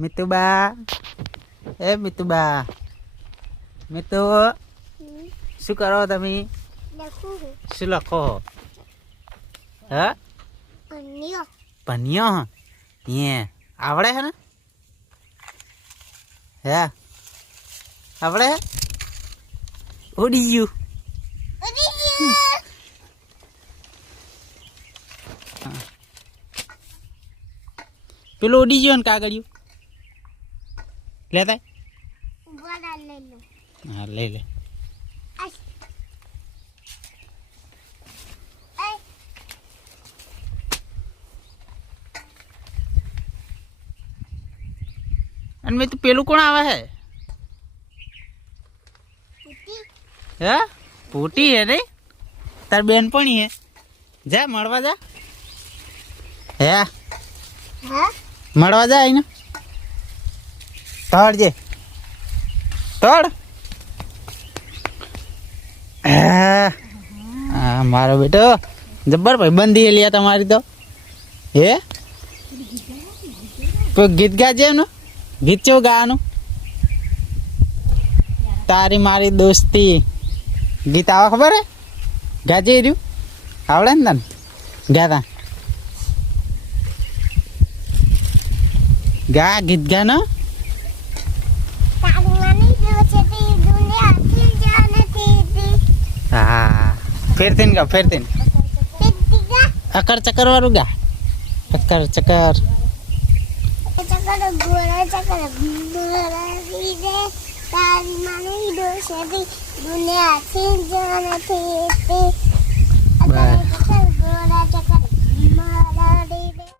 મિતુબા એ મિતુબા મિતુ શું કરો તમે? શું લખો? હા પન્યો એ આવડે હે ને? હે આવડે? ઉડી ગયું. પેલું ઉડી ગયું ને કાગળિયું લેતા. હા લઈ લે. અને મેં તો પેલું કોણ આવે હે? હે પૂટી હે નહીં? તાર બેનપણી હે? જા મળવા જા. હે મળવા જા આઈને તોડ જે તોડ. હા મારો બેટો જબ્બર ભાઈ બંધી લિયા તમારી તો. હે કોઈ ગીત ગાજે એનું ગીત ચેવું ગાવાનું? તારી મારી દોસ્તી ગીત આવે ખબર હે? ગાજે રહ્યું આવડે ને તને? ગાતા ગા ગીત ગા ને. હા ફેરતીન ગા ફેરતીન અકર ચકર વાળું ગા. અકર ચકર તારી માની દોષ દુનિયા થી જાન થી